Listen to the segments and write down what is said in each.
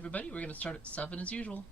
everybody, we're going to start at 7 as usual.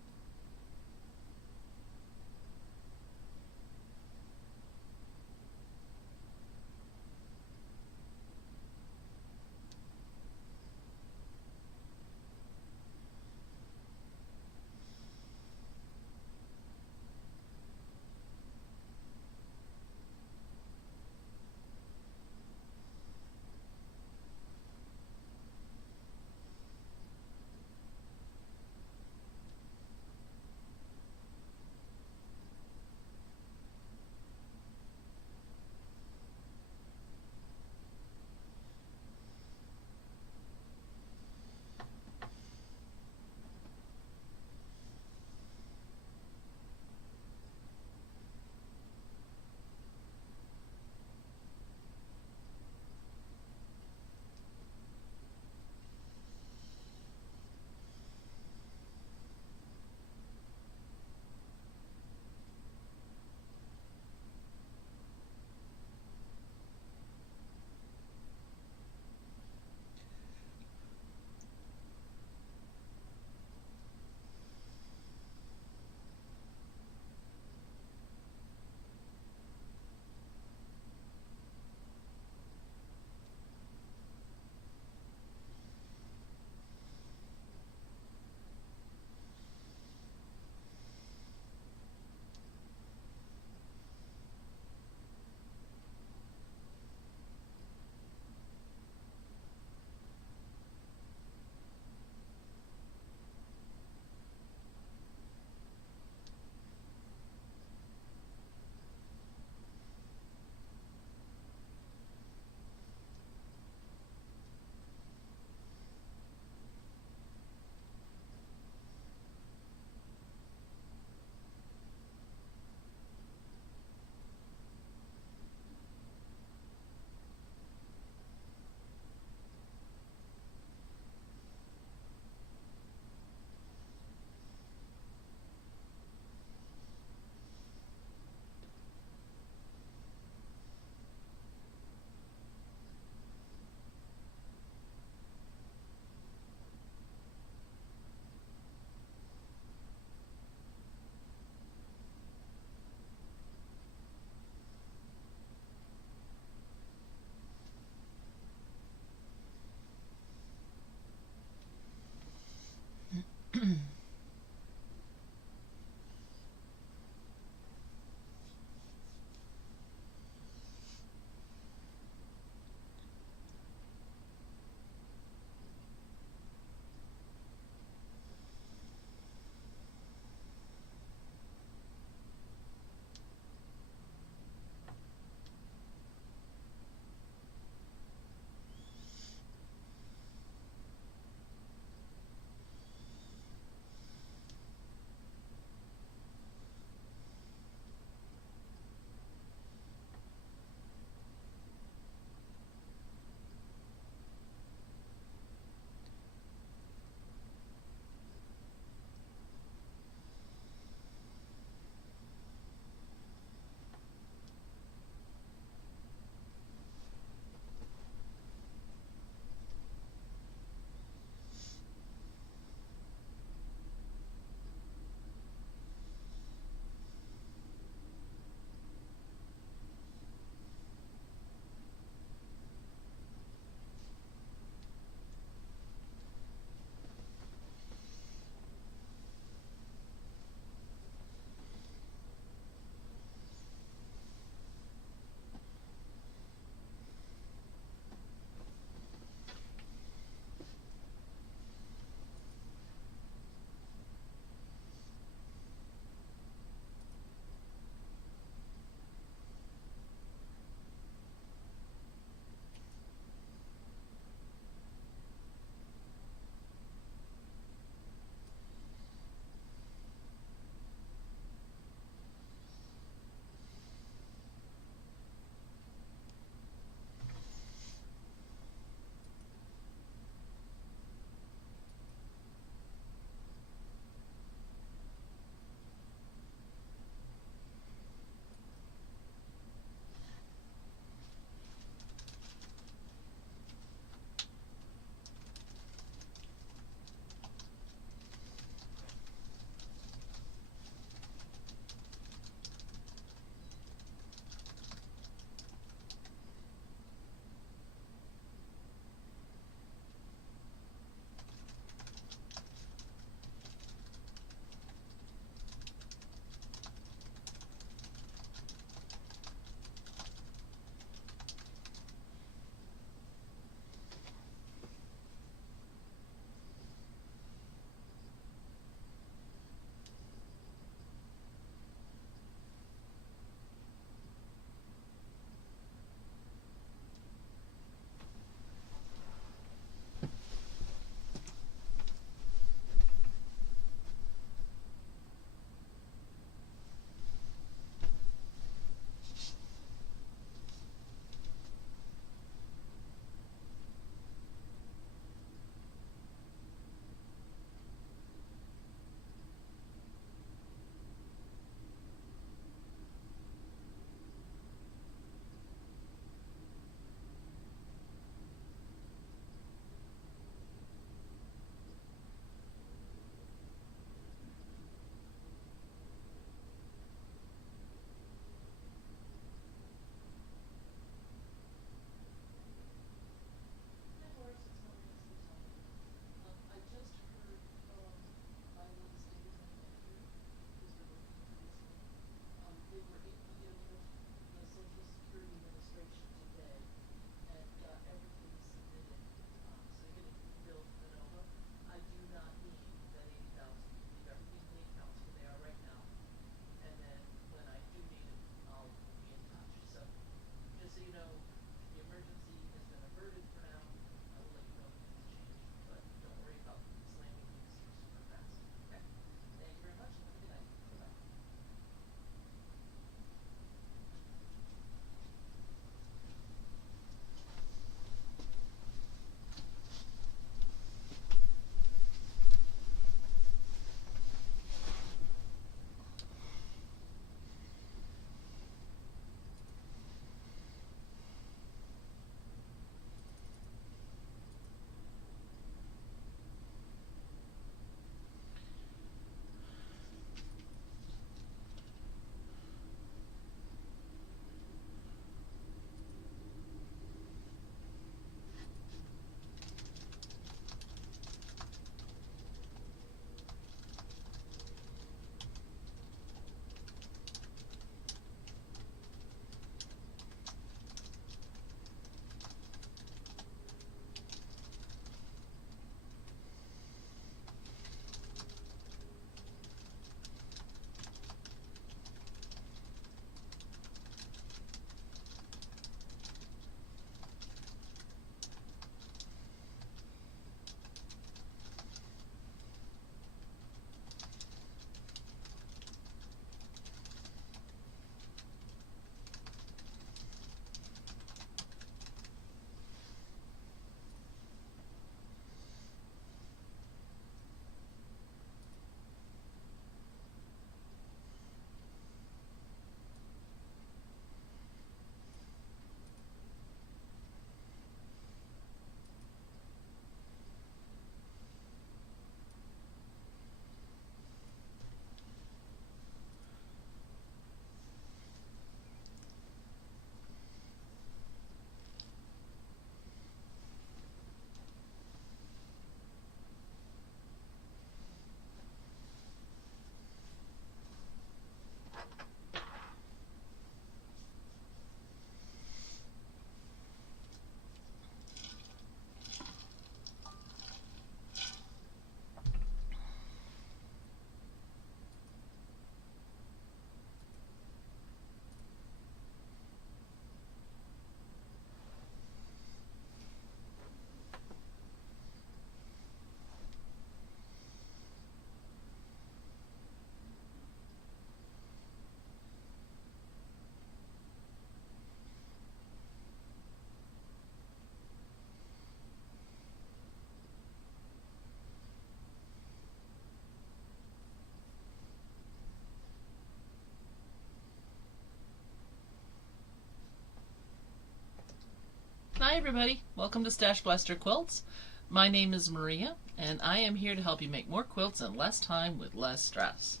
Hi everybody, welcome to StashBlaster Quilts. My name is Maria, and I am here to help you make more quilts in less time with less stress.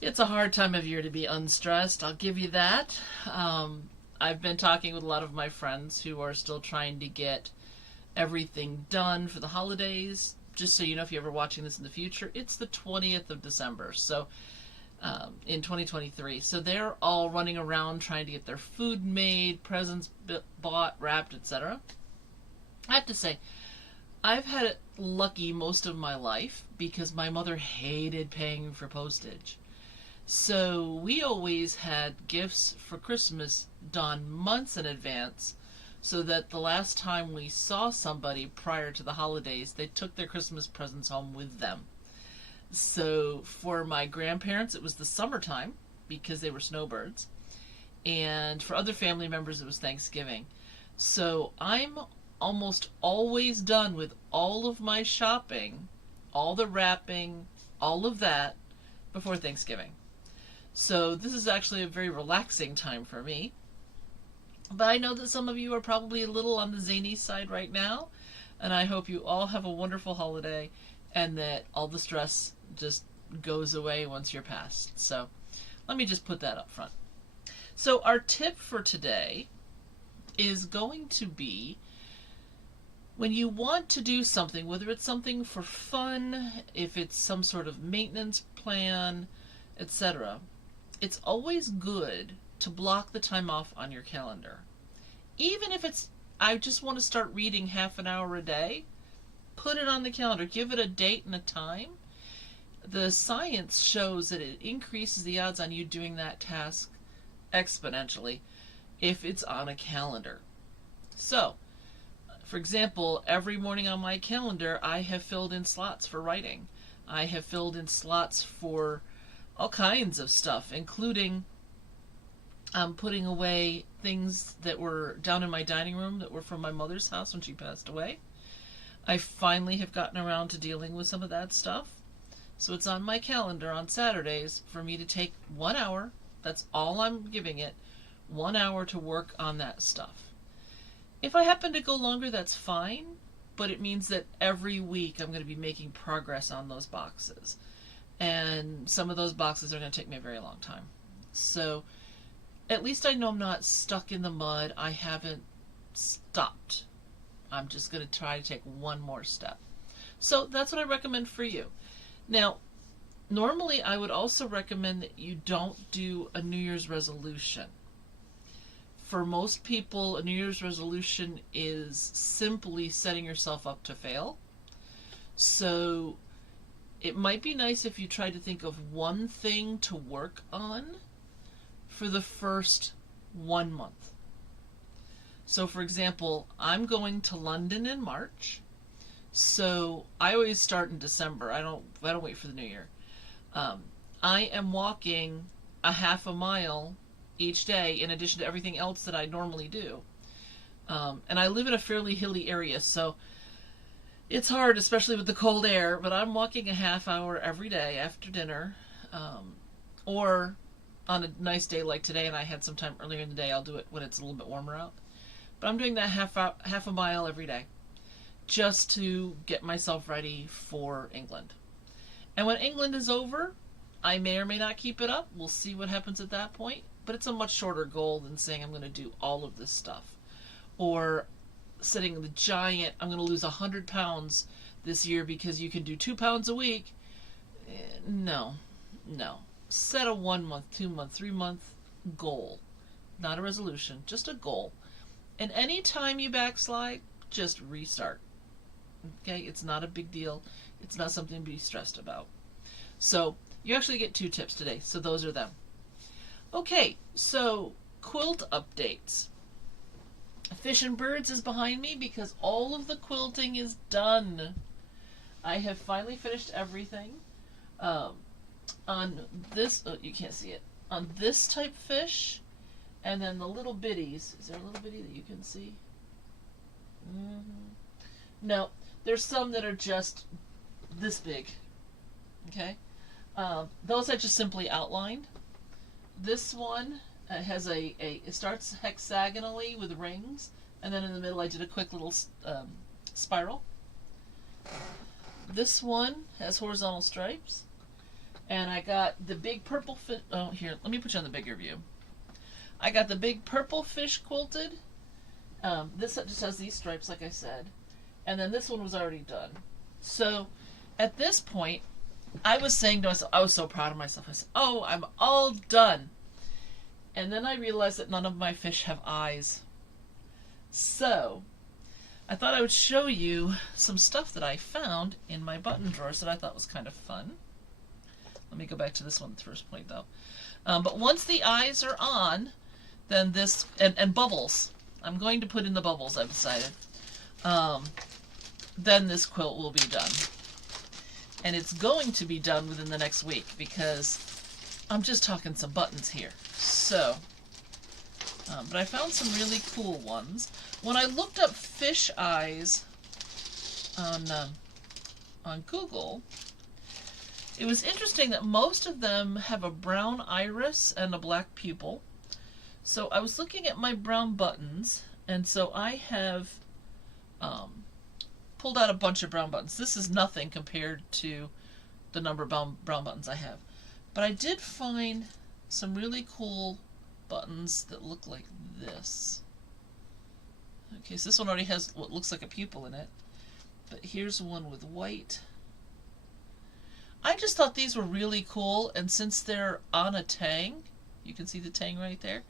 It's a hard time of year to be unstressed, I'll give you that. I've been talking with a lot of my friends who are still trying to get everything done for the holidays. Just so you know, if you're ever watching this in the future, it's the 20th of December, so in 2023. So they're all running around trying to get their food made, presents bought, wrapped, etc. I have to say, I've had it lucky most of my life because my mother hated paying for postage. So we always had gifts for Christmas done months in advance so that the last time we saw somebody prior to the holidays, they took their Christmas presents home with them. So for my grandparents, it was the summertime because they were snowbirds. And for other family members, it was Thanksgiving. So I'm almost always done with all of my shopping, all the wrapping, all of that before Thanksgiving. So this is actually a very relaxing time for me. But I know that some of you are probably a little on the zany side right now. And I hope you all have a wonderful holiday and that all the stress just goes away once you're past. So let me just put that up front. So our tip for today is going to be when you want to do something, whether it's something for fun, if it's some sort of maintenance plan, etc., it's always good to block the time off on your calendar. Even if it's, I just want to start reading half an hour a day, put it on the calendar. Give it a date and a time. The science shows that it increases the odds on you doing that task exponentially if it's on a calendar. So, for example, every morning on my calendar, I have filled in slots for writing. I have filled in slots for all kinds of stuff, including putting away things that were down in my dining room that were from my mother's house when she passed away. I finally have gotten around to dealing with some of that stuff. So it's on my calendar on Saturdays for me to take 1 hour, that's all I'm giving it, 1 hour to work on that stuff. If I happen to go longer, that's fine, but it means that every week I'm going to be making progress on those boxes. And some of those boxes are going to take me a very long time. So at least I know I'm not stuck in the mud. I haven't stopped. I'm just going to try to take one more step. So that's what I recommend for you. Now, normally I would also recommend that you don't do a New Year's resolution. For most people, a New Year's resolution is simply setting yourself up to fail. So it might be nice if you try to think of one thing to work on for the first 1 month. So for example, I'm going to London in March. So I always start in December. I don't wait for the new year. I am walking a half a mile each day in addition to everything else that I normally do. And I live in a fairly hilly area, so it's hard, especially with the cold air, but I'm walking a half hour every day after dinner. Or on a nice day like today, and I had some time earlier in the day, I'll do it when it's a little bit warmer out. But I'm doing that half a mile every day just to get myself ready for England. And when England is over, I may or may not keep it up. We'll see what happens at that point. But it's a much shorter goal than saying I'm going to do all of this stuff. Or setting the giant, I'm going to lose 100 pounds this year because you can do 2 pounds a week. No. Set a 1 month, 2 month, 3 month goal. Not a resolution, just a goal. And any time you backslide, just restart. Okay, it's not a big deal. It's not something to be stressed about. So you actually get 2 tips today, so those are them. Okay, so quilt updates. Fish and Birds is behind me because all of the quilting is done. I have finally finished everything. On this, oh, you can't see it. On this type fish, and then the little bitties. Is there a little bitty that you can see? No, there's some that are just this big. Okay, those I just simply outlined. This one has it starts hexagonally with rings. And then in the middle I did a quick little spiral. This one has horizontal stripes. And I got the big purple fish. Oh, here, let me put you on the bigger view. I got the big purple fish quilted. This just has these stripes, like I said. And then this one was already done. So at this point, I was saying to myself, I was so proud of myself. I said, oh, I'm all done. And then I realized that none of my fish have eyes. So I thought I would show you some stuff that I found in my button drawers that I thought was kind of fun. Let me go back to this one first point though. But once the eyes are on, then this, and bubbles. I'm going to put in the bubbles, I've decided. Then this quilt will be done. And it's going to be done within the next week because I'm just talking some buttons here. So, but I found some really cool ones. When I looked up fish eyes on Google, it was interesting that most of them have a brown iris and a black pupil. So I was looking at my brown buttons, and so I have pulled out a bunch of brown buttons. This is nothing compared to the number of brown buttons I have. But I did find some really cool buttons that look like this. Okay, so this one already has what looks like a pupil in it. But here's one with white. I just thought these were really cool, and since they're on a tang, you can see the tang right there,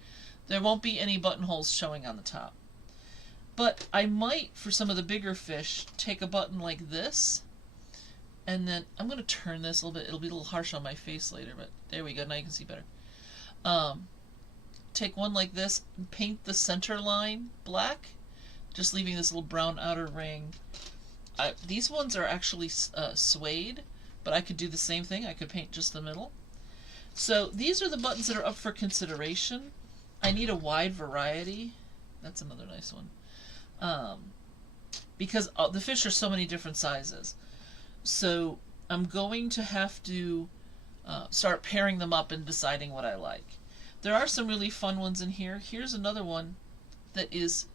there won't be any buttonholes showing on the top. But I might, for some of the bigger fish, take a button like this, and then I'm going to turn this a little bit. It'll be a little harsh on my face later, but there we go. Now you can see better. Take one like this and paint the center line black, just leaving this little brown outer ring. These ones are actually suede, but I could do the same thing. I could paint just the middle. So these are the buttons that are up for consideration. I need a wide variety. That's another nice one. Because the fish are so many different sizes. So I'm going to have to start pairing them up and deciding what I like. There are some really fun ones in here. Here's another one that is,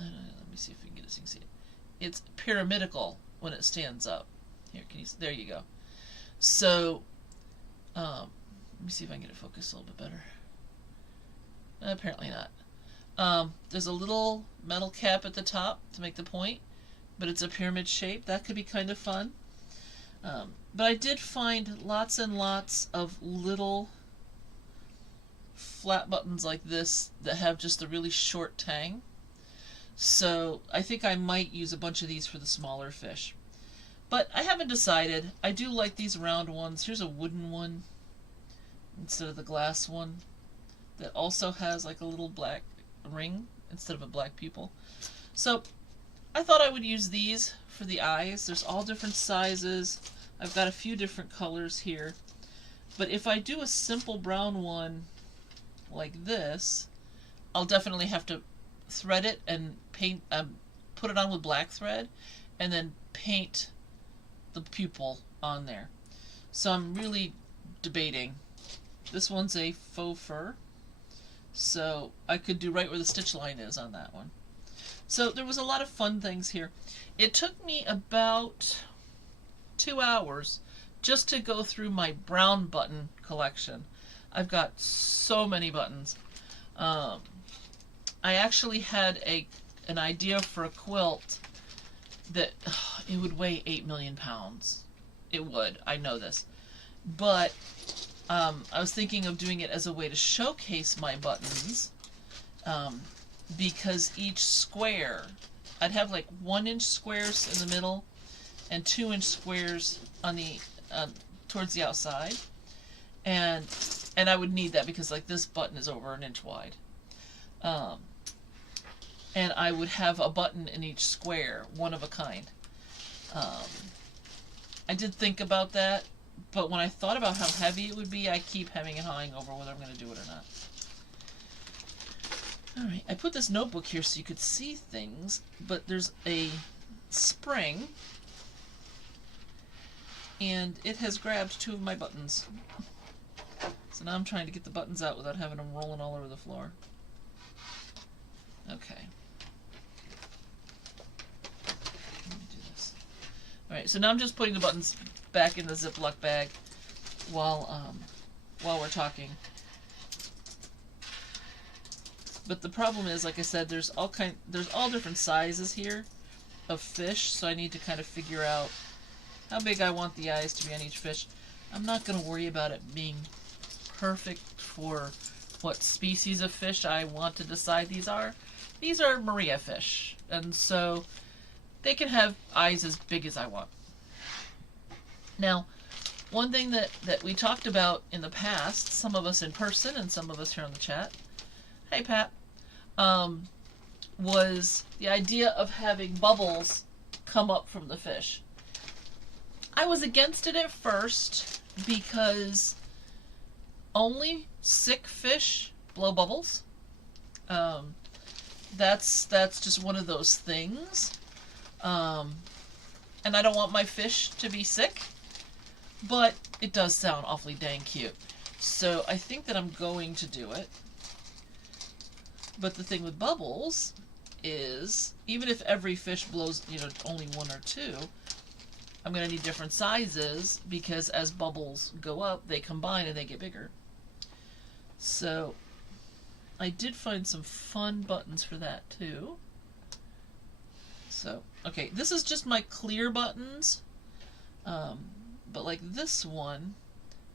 let me see if we can get it so you can see it. It's pyramidical when it stands up. Here, can you? There you go. So, let me see if I can get it focused a little bit better. Apparently not. There's a little metal cap at the top to make the point, but it's a pyramid shape. That could be kind of fun. But I did find lots and lots of little flat buttons like this that have just a really short tang. So I think I might use a bunch of these for the smaller fish. But I haven't decided. I do like these round ones. Here's a wooden one instead of the glass one that also has like a little black ring instead of a black pupil. So I thought I would use these for the eyes. There's all different sizes. I've got a few different colors here. But if I do a simple brown one like this, I'll definitely have to thread it and paint, put it on with black thread, and then paint the pupil on there. So I'm really debating. This one's a faux fur, so I could do right where the stitch line is on that one. So there was a lot of fun things here. It took me about 2 hours just to go through my brown button collection. I've got so many buttons. I actually had an idea for a quilt that it would weigh 8 million pounds. It would, I know this. But I was thinking of doing it as a way to showcase my buttons, because each square, I'd have like 1-inch squares in the middle and 2-inch squares on the towards the outside, and I would need that because like this button is over 1 inch wide, and I would have a button in each square, one of a kind. I did think about that, but when I thought about how heavy it would be, I keep hemming and hawing over whether I'm going to do it or not. Alright, I put this notebook here so you could see things, but there's a spring, and it has grabbed 2 of my buttons. So now I'm trying to get the buttons out without having them rolling all over the floor. Okay. Alright, so now I'm just putting the buttons back in the Ziploc bag while we're talking. But the problem is, like I said, there's all different sizes here of fish, so I need to kind of figure out how big I want the eyes to be on each fish. I'm not going to worry about it being perfect for what species of fish I want to decide these are. These are Maria fish, and so they can have eyes as big as I want. Now, one thing that we talked about in the past, some of us in person and some of us here on the chat, hey Pat, was the idea of having bubbles come up from the fish. I was against it at first because only sick fish blow bubbles. That's just one of those things. And I don't want my fish to be sick, but it does sound awfully dang cute. So I think that I'm going to do it. But the thing with bubbles is, even if every fish blows, only one or two, I'm going to need different sizes because as bubbles go up, they combine and they get bigger. So I did find some fun buttons for that too. So, okay, this is just my clear buttons. But like this one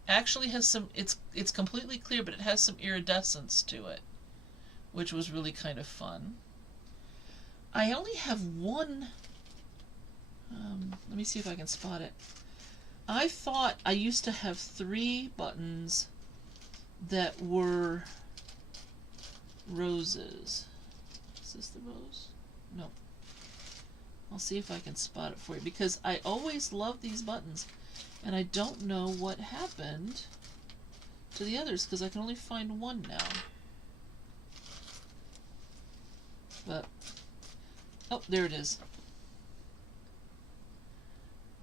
actually has some, it's completely clear, but it has some iridescence to it, which was really kind of fun. I only have one, let me see if I can spot it. I thought I used to have 3 buttons that were roses. Is this the rose? No. I'll see if I can spot it for you, because I always love these buttons, and I don't know what happened to the others, because I can only find one now. But, oh, there it is.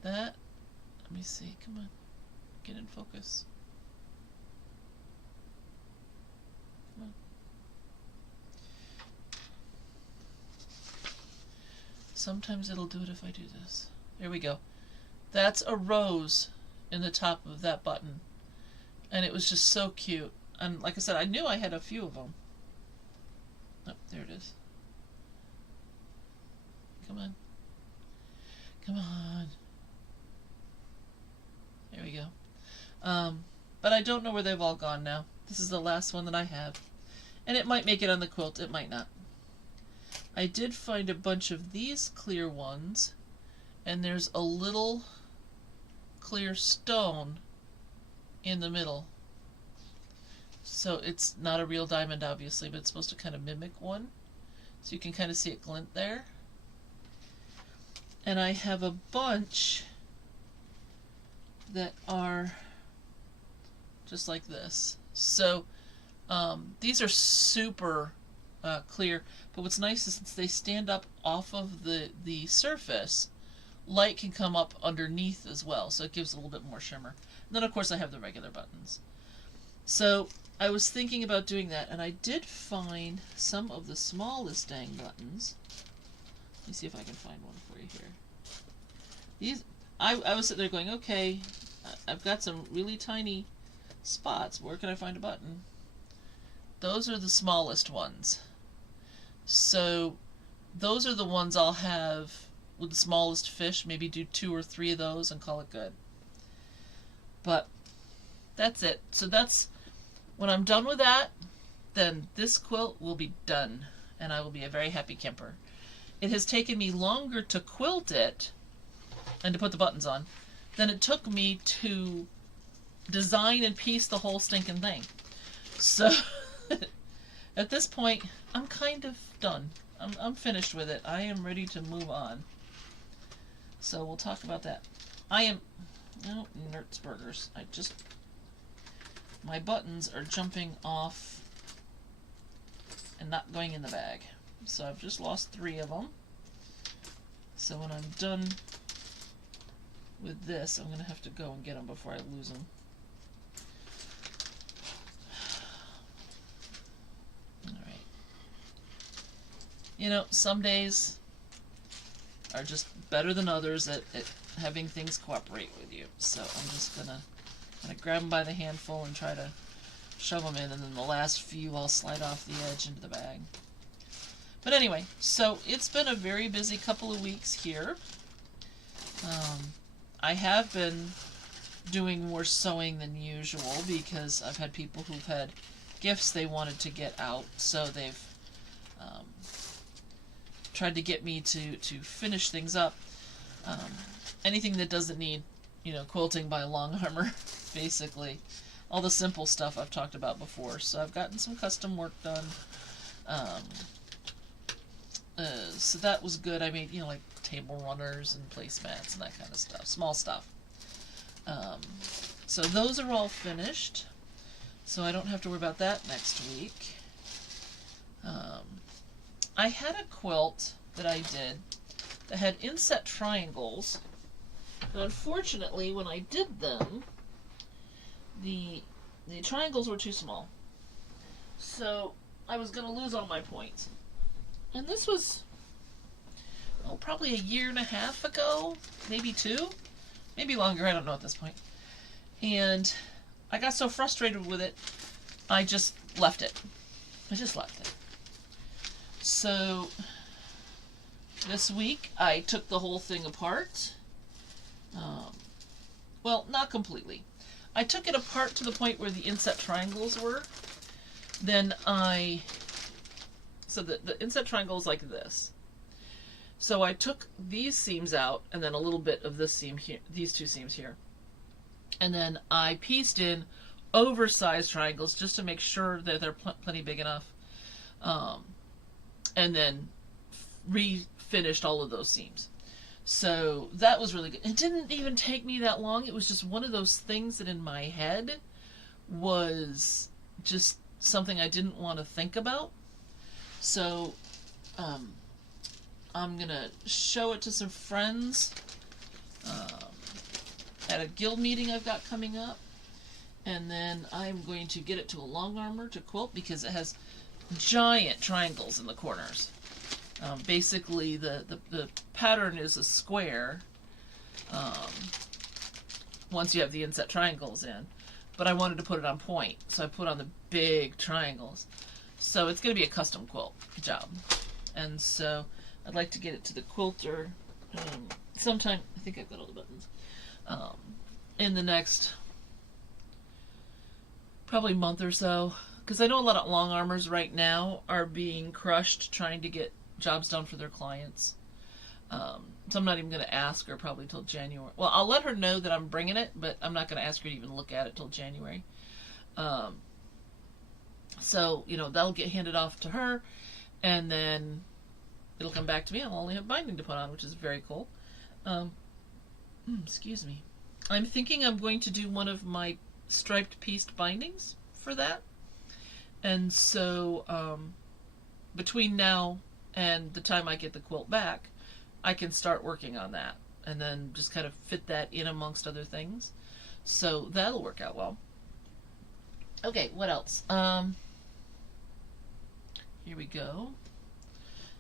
That, let me see, come on, get in focus. Come on. Sometimes it'll do it if I do this. There we go. That's a rose in the top of that button. And it was just so cute. And like I said, I knew I had a few of them. Oh, there it is. Come on. Come on. There we go. But I don't know where they've all gone now. This is the last one that I have. And it might make it on the quilt, it might not. I did find a bunch of these clear ones, and there's a little clear stone in the middle. So it's not a real diamond, obviously, but it's supposed to kind of mimic one. So you can kind of see it glint there. And I have a bunch that are just like this. So these are super clear, but what's nice is since they stand up off of the surface, light can come up underneath as well, so it gives a little bit more shimmer. And then of course I have the regular buttons. So I was thinking about doing that, and I did find some of the smallest dang buttons. Let me see if I can find one for you here. These, I was sitting there going, okay, I've got some really tiny spots. Where can I find a button? Those are the smallest ones. So those are the ones I'll have with the smallest fish, maybe do 2 or 3 of those and call it good. But that's it. So that's, when I'm done with that, then this quilt will be done, and I will be a very happy camper. It has taken me longer to quilt it and to put the buttons on than it took me to design and piece the whole stinking thing. So at this point, I'm kind of done. I'm finished with it. I am ready to move on. So we'll talk about that. Oh, Nertzburgers. My buttons are jumping off and not going in the bag. So I've just lost 3 of them. So when I'm done with this, I'm going to have to go and get them before I lose them. Alright. You know, some days are just better than others at having things cooperate with you. So I'm just gonna kind of grab them by the handful and try to shove them in, and then the last few I'll slide off the edge into the bag. But anyway, so it's been a very busy couple of weeks here. I have been doing more sewing than usual because I've had people who've had gifts they wanted to get out, so they've tried to get me to finish things up. Anything that doesn't need, quilting by long armor, basically. All the simple stuff I've talked about before. So I've gotten some custom work done. So that was good. I made, like table runners and placemats and that kind of stuff. Small stuff. So those are all finished. So I don't have to worry about that next week. I had a quilt that I did that had inset triangles. And unfortunately, when I did them, the triangles were too small. So I was going to lose all my points. And this was, probably a year and a half ago, maybe 2, maybe longer, I don't know at this point. And I got so frustrated with it, I just left it. So this week I took the whole thing apart. Well, not completely. I took it apart to the point where the inset triangles were. Then so the inset triangle is like this. So I took these seams out, and then a little bit of this seam here, these two seams here. And then I pieced in oversized triangles just to make sure that they're plenty big enough. And then refinished all of those seams. So that was really good. It didn't even take me that long. It was just one of those things that in my head was just something I didn't want to think about. So I'm going to show it to some friends at a guild meeting I've got coming up. And then I'm going to get it to a long armor to quilt because it has giant triangles in the corners. Basically, the pattern is a square once you have the inset triangles in. But I wanted to put it on point, so I put on the big triangles. So it's going to be a custom quilt job. And so I'd like to get it to the quilter sometime. I think I've got all the buttons. In the next probably month or so. Because I know a lot of long armors right now are being crushed trying to get jobs done for their clients. So I'm not even going to ask her probably till January. Well, I'll let her know that I'm bringing it, but I'm not going to ask her to even look at it till January. So, that'll get handed off to her, and then it'll come back to me. I'll only have binding to put on, which is very cool. Excuse me. I'm thinking I'm going to do one of my striped pieced bindings for that. And so, between now and the time I get the quilt back, I can start working on that. And then just kind of fit that in amongst other things. So that'll work out well. Okay, what else? Here we go.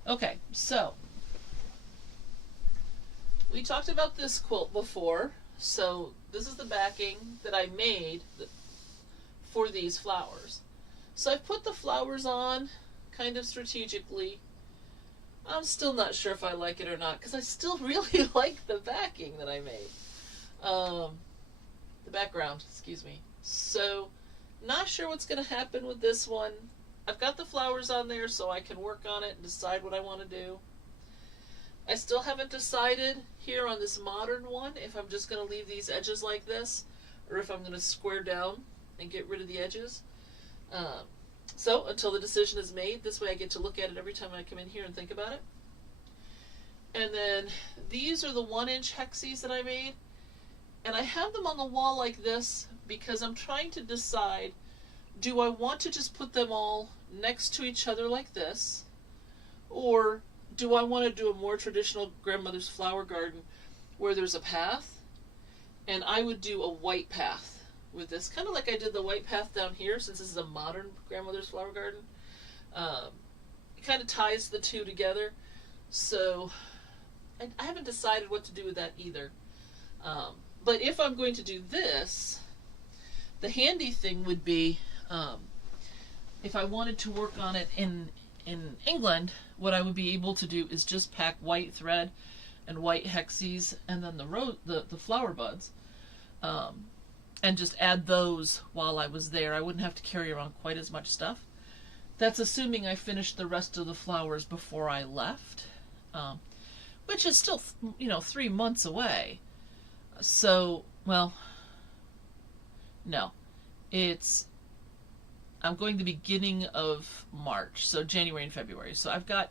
Okay, so we talked about this quilt before. So this is the backing that I made for these flowers. So I put the flowers on kind of strategically. I'm still not sure if I like it or not because I still really like the backing that I made. The background, excuse me. So not sure what's going to happen with this one. I've got the flowers on there so I can work on it and decide what I want to do. I still haven't decided here on this modern one if I'm just going to leave these edges like this or if I'm going to square down and get rid of the edges. So until the decision is made, this way I get to look at it every time I come in here and think about it. And then these are the 1-inch hexies that I made. And I have them on the wall like this because I'm trying to decide, do I want to just put them all next to each other like this? Or do I want to do a more traditional grandmother's flower garden where there's a path? And I would do a white path with this, kind of like I did the white path down here, since this is a modern grandmother's flower garden. It kind of ties the two together. So I haven't decided what to do with that either. But if I'm going to do this, the handy thing would be, if I wanted to work on it in England, what I would be able to do is just pack white thread and white hexes and then the flower buds, and just add those while I was there. I wouldn't have to carry around quite as much stuff. That's assuming I finished the rest of the flowers before I left, which is still, 3 months away. So, well, no, I'm going the beginning of March, so January and February. So I've got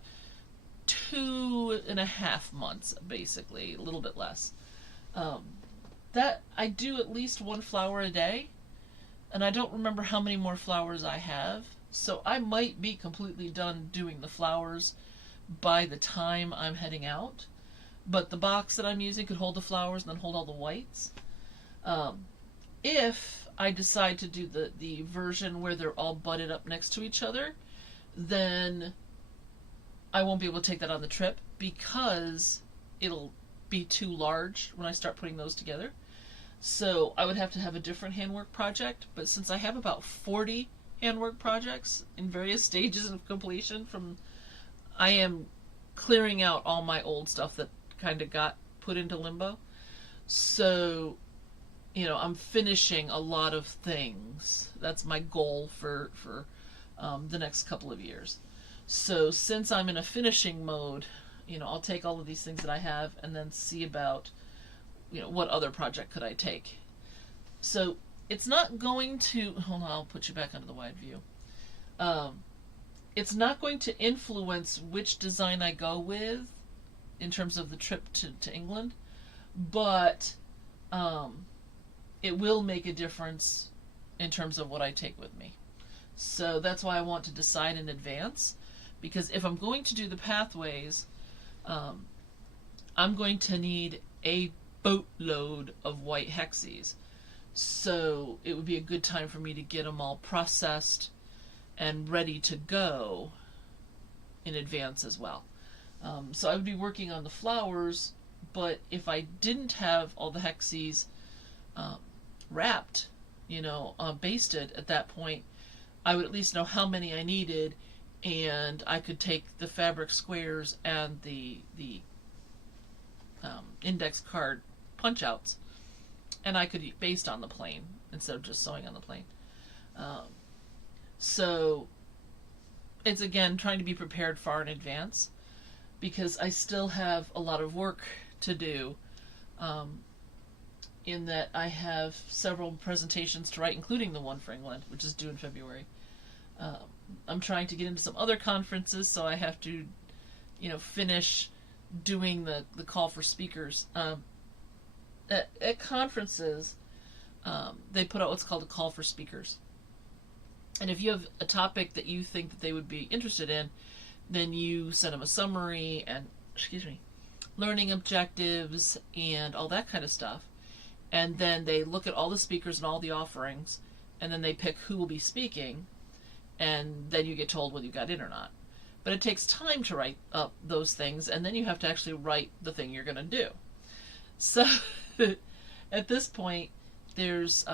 2.5 months, basically, a little bit less. That I do at least 1 flower a day, and I don't remember how many more flowers I have. So I might be completely done doing the flowers by the time I'm heading out. But the box that I'm using could hold the flowers and then hold all the whites. If I decide to do the version where they're all butted up next to each other, then I won't be able to take that on the trip because it'll be too large when I start putting those together. So I would have to have a different handwork project. But since I have about 40 handwork projects in various stages of completion, I am clearing out all my old stuff that kind of got put into limbo. So, I'm finishing a lot of things. That's my goal for the next couple of years. So since I'm in a finishing mode, I'll take all of these things that I have and then see about, what other project could I take. So it's not going to, hold on, I'll put you back onto the wide view. It's not going to influence which design I go with in terms of the trip to England, but it will make a difference in terms of what I take with me. So that's why I want to decide in advance, because if I'm going to do the pathways, I'm going to need a boatload of white hexes. So it would be a good time for me to get them all processed and ready to go in advance as well. So I would be working on the flowers, but if I didn't have all the hexes wrapped, basted at that point, I would at least know how many I needed, and I could take the fabric squares and the index card punch outs, and I could baste on the plane instead of just sewing on the plane. So it's again trying to be prepared far in advance, because I still have a lot of work to do, in that I have several presentations to write, including the one for England, which is due in February. I'm trying to get into some other conferences, so I have to, finish doing the call for speakers. At conferences, they put out what's called a call for speakers. And if you have a topic that you think that they would be interested in, then you send them a summary and, learning objectives and all that kind of stuff. And then they look at all the speakers and all the offerings, and then they pick who will be speaking, and then you get told whether you got in or not. But it takes time to write up those things, and then you have to actually write the thing you're going to do. So at this point, there's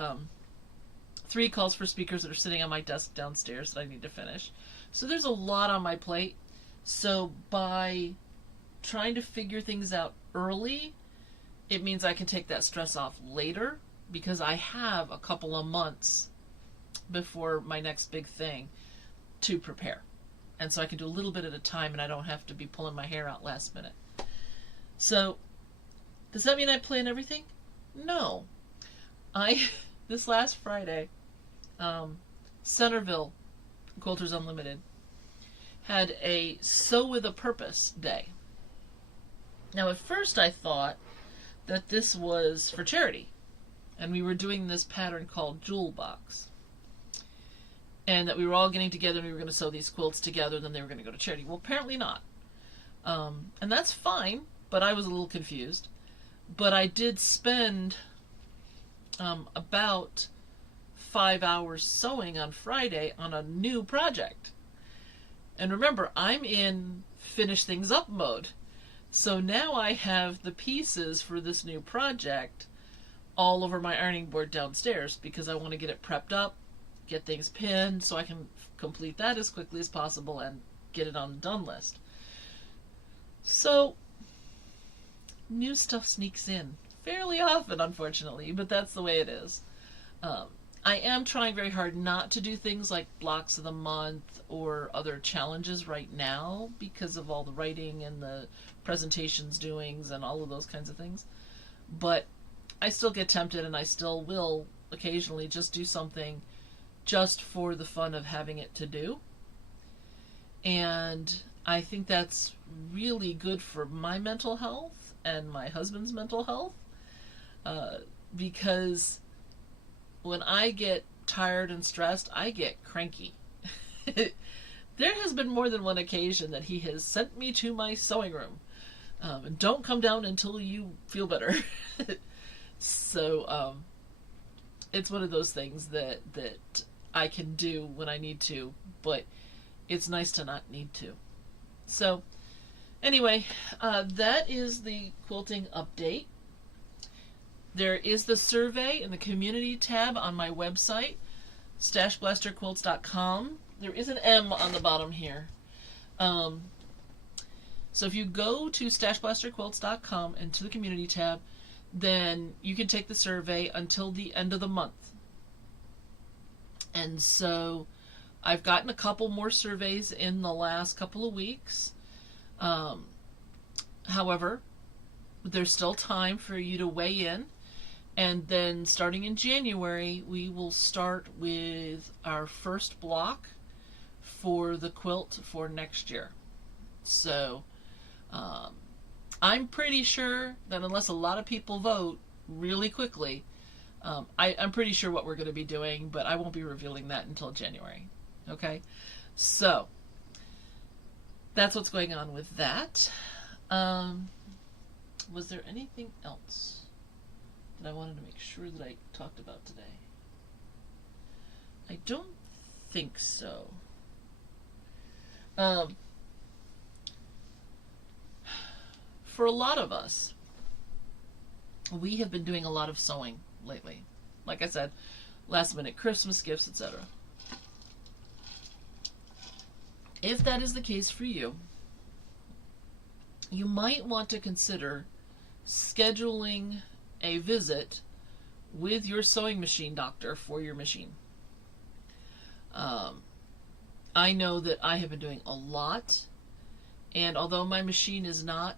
3 calls for speakers that are sitting on my desk downstairs that I need to finish. So there's a lot on my plate. So by trying to figure things out early, it means I can take that stress off later, because I have a couple of months before my next big thing to prepare. And so I can do a little bit at a time, and I don't have to be pulling my hair out last minute. So does that mean I plan everything? No. This last Friday, Centerville Quilters Unlimited had a Sew with a Purpose day. Now at first I thought that this was for charity, and we were doing this pattern called Jewel Box, and that we were all getting together and we were going to sew these quilts together, and then they were going to go to charity. Well, apparently not. And that's fine, but I was a little confused. But I did spend about 5 hours sewing on Friday on a new project. And remember, I'm in finish things up mode. So now I have the pieces for this new project all over my ironing board downstairs because I want to get it prepped up, get things pinned so I can complete that as quickly as possible and get it on the done list. So new stuff sneaks in fairly often, unfortunately, but that's the way it is. I am trying very hard not to do things like blocks of the month or other challenges right now because of all the writing and the presentations doings and all of those kinds of things. But I still get tempted, and I still will occasionally just do something just for the fun of having it to do. And I think that's really good for my mental health and my husband's mental health, because when I get tired and stressed, I get cranky. There has been more than one occasion that he has sent me to my sewing room. And don't come down until you feel better. So it's one of those things that I can do when I need to, but it's nice to not need to. So anyway, that is the quilting update. There is the survey in the community tab on my website, StashBlasterQuilts.com. There is an M on the bottom here. So if you go to StashBlasterQuilts.com and to the community tab, then you can take the survey until the end of the month. And so I've gotten a couple more surveys in the last couple of weeks. However, there's still time for you to weigh in. And then starting in January, we will start with our first block for the quilt for next year. So I'm pretty sure that unless a lot of people vote really quickly, I'm pretty sure what we're going to be doing, but I won't be revealing that until January. Okay? So that's what's going on with that. Was there anything else that I wanted to make sure that I talked about today? I don't think so. For a lot of us, we have been doing a lot of sewing lately. Like I said, last minute Christmas gifts, etc. If that is the case for you, you might want to consider scheduling a visit with your sewing machine doctor for your machine. I know that I have been doing a lot, and although my machine is not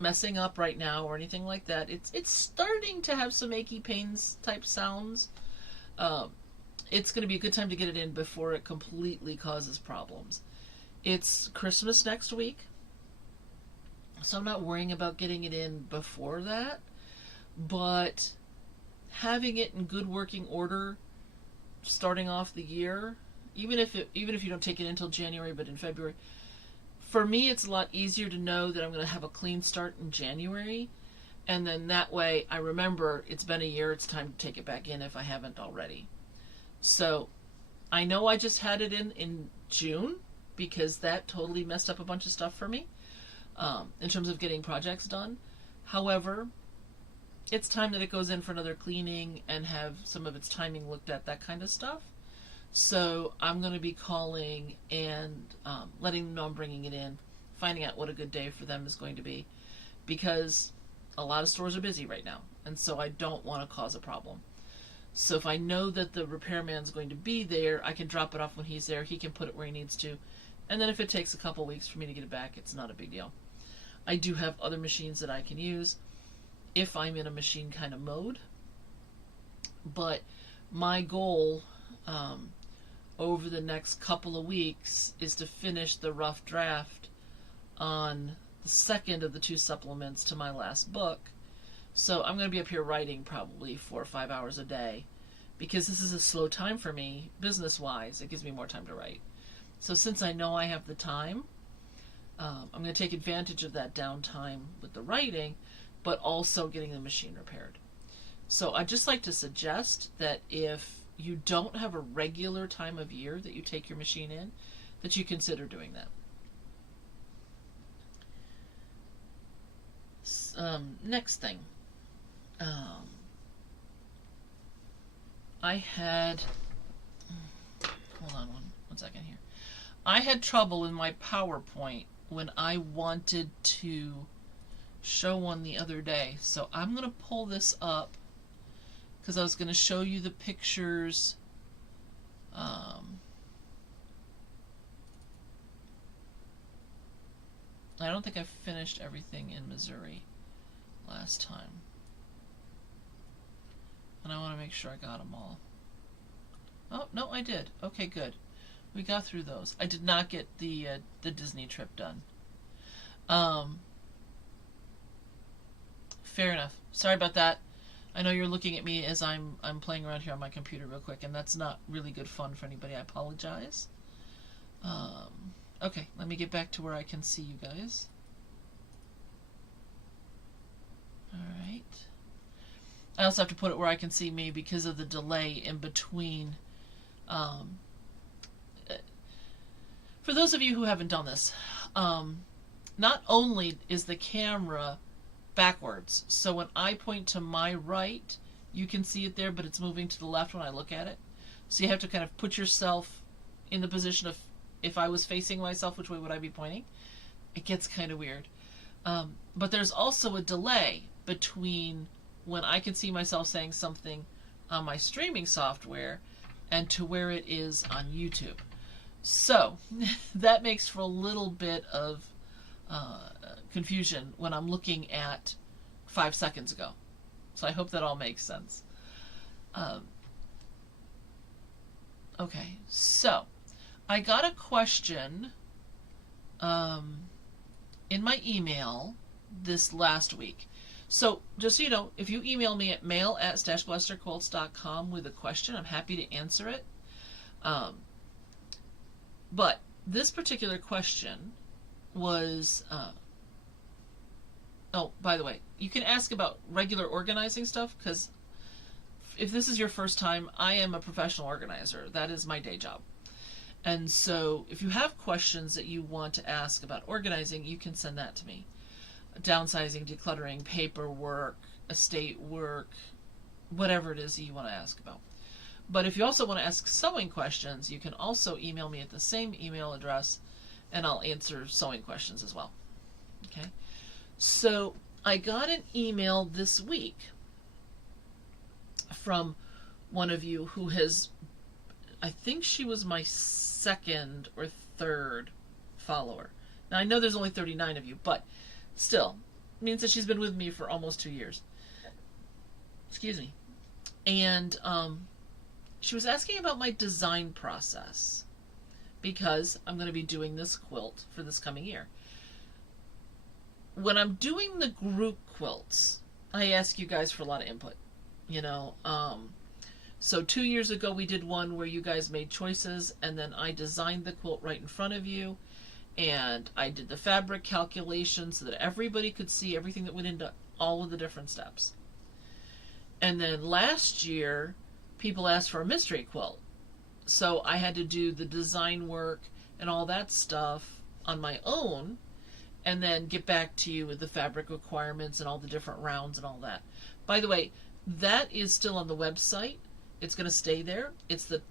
messing up right now or anything like that, it's starting to have some achy pains type sounds. It's going to be a good time to get it in before it completely causes problems. It's Christmas next week, so I'm not worrying about getting it in before that, but having it in good working order starting off the year, even if you don't take it until January, but in February, for me it's a lot easier to know that I'm going to have a clean start in January, and then that way I remember it's been a year, it's time to take it back in if I haven't already. So I know I just had it in June because that totally messed up a bunch of stuff for me in terms of getting projects done. However, it's time that it goes in for another cleaning and have some of its timing looked at, that kind of stuff. So I'm going to be calling and letting them know I'm bringing it in, finding out what a good day for them is going to be, because a lot of stores are busy right now, and so I don't want to cause a problem. So if I know that the repairman's going to be there, I can drop it off when he's there. He can put it where he needs to, and then if it takes a couple weeks for me to get it back, it's not a big deal. I do have other machines that I can use if I'm in a machine kind of mode, but my goal over the next couple of weeks is to finish the rough draft on the second of the 2 supplements to my last book. So I'm going to be up here writing probably 4 or 5 hours a day, because this is a slow time for me business-wise. It gives me more time to write. So since I know I have the time, I'm going to take advantage of that downtime with the writing, but also getting the machine repaired. So I'd just like to suggest that if you don't have a regular time of year that you take your machine in, that you consider doing that. next thing. I had, hold on one second here. I had trouble in my PowerPoint when I wanted to show one the other day. So I'm going to pull this up because I was going to show you the pictures. I don't think I finished everything in Missouri last time. And I want to make sure I got them all. Oh, no, I did. Okay, good. We got through those. I did not get the Disney trip done. Fair enough. Sorry about that. I know you're looking at me as I'm playing around here on my computer real quick, and that's not really good fun for anybody. I apologize. Okay, let me get back to where I can see you guys. Alright. I also have to put it where I can see me because of the delay in between. For those of you who haven't done this, not only is the camera backwards, so when I point to my right, you can see it there, but it's moving to the left when I look at it. So you have to kind of put yourself in the position of, if I was facing myself, which way would I be pointing? It gets kind of weird. But there's also a delay between when I can see myself saying something on my streaming software and to where it is on YouTube. So that makes for a little bit of confusion when I'm looking at 5 seconds ago. So I hope that all makes sense. Okay, so I got a question in my email this last week. So just so you know, if you email me at mail@StashBlasterQuilts.com with a question, I'm happy to answer it. But this particular question was, oh, by the way, you can ask about regular organizing stuff, because if this is your first time, I am a professional organizer. That is my day job. And so if you have questions that you want to ask about organizing, you can send that to me. Downsizing, decluttering, paperwork, estate work, whatever it is that you want to ask about. But if you also want to ask sewing questions, you can also email me at the same email address, and I'll answer sewing questions as well. Okay? So I got an email this week from one of you who has, I think she was my second or third follower. Now I know there's only 39 of you, but still, it means that she's been with me for almost 2 years. Excuse me. And she was asking about my design process, because I'm going to be doing this quilt for this coming year. When I'm doing the group quilts, I ask you guys for a lot of input. You know, so 2 years ago we did one where you guys made choices, and then I designed the quilt right in front of you, and I did the fabric calculations so that everybody could see everything that went into all of the different steps. And then last year, people asked for a mystery quilt. So I had to do the design work and all that stuff on my own, and then get back to you with the fabric requirements and all the different rounds and all that. By the way, that is still on the website. It's going to stay there. It's the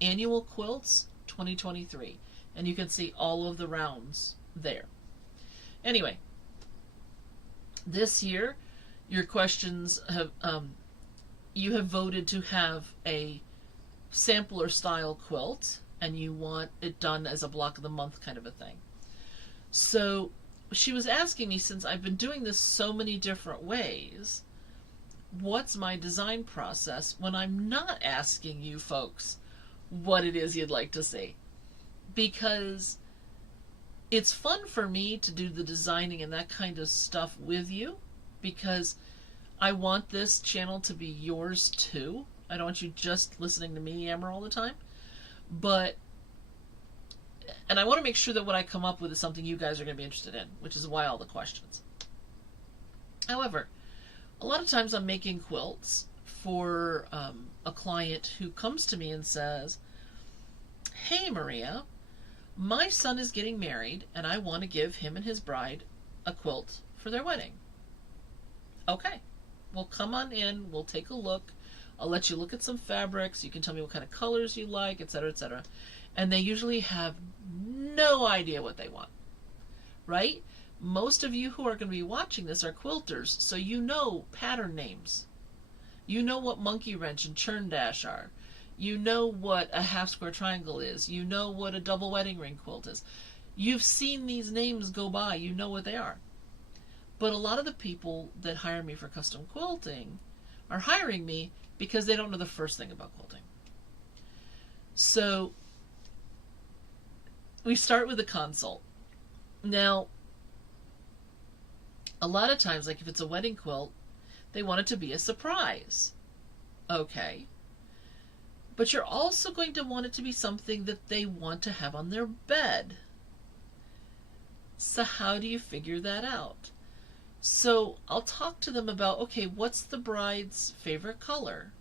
Annual Quilts 2023. And you can see all of the rounds there. Anyway, this year, your questions have, you have voted to have a sampler style quilt, and you want it done as a block of the month kind of a thing. So she was asking me, since I've been doing this so many different ways, what's my design process when I'm not asking you folks what it is you'd like to see. Because it's fun for me to do the designing and that kind of stuff with you, because I want this channel to be yours too. I don't want you just listening to me yammer all the time. And I want to make sure that what I come up with is something you guys are going to be interested in, which is why all the questions. However, a lot of times I'm making quilts for a client who comes to me and says, "Hey Maria, my son is getting married and I want to give him and his bride a quilt for their wedding. Okay, well, come on in. We'll take a look. I'll let you look at some fabrics. You can tell me what kind of colors you like, etc., etc. And they usually have no idea what they want, right? Most of you who are going to be watching this are quilters, so you know pattern names. You know what monkey wrench and churn dash are. You know what a half square triangle is. You know what a double wedding ring quilt is. You've seen these names go by. You know what they are. But a lot of the people that hire me for custom quilting are hiring me because they don't know the first thing about quilting. So we start with a consult. Now, a lot of times, like if it's a wedding quilt, they want it to be a surprise. Okay. But you're also going to want it to be something that they want to have on their bed. So how do you figure that out? So I'll talk to them about, okay, what's the bride's favorite color?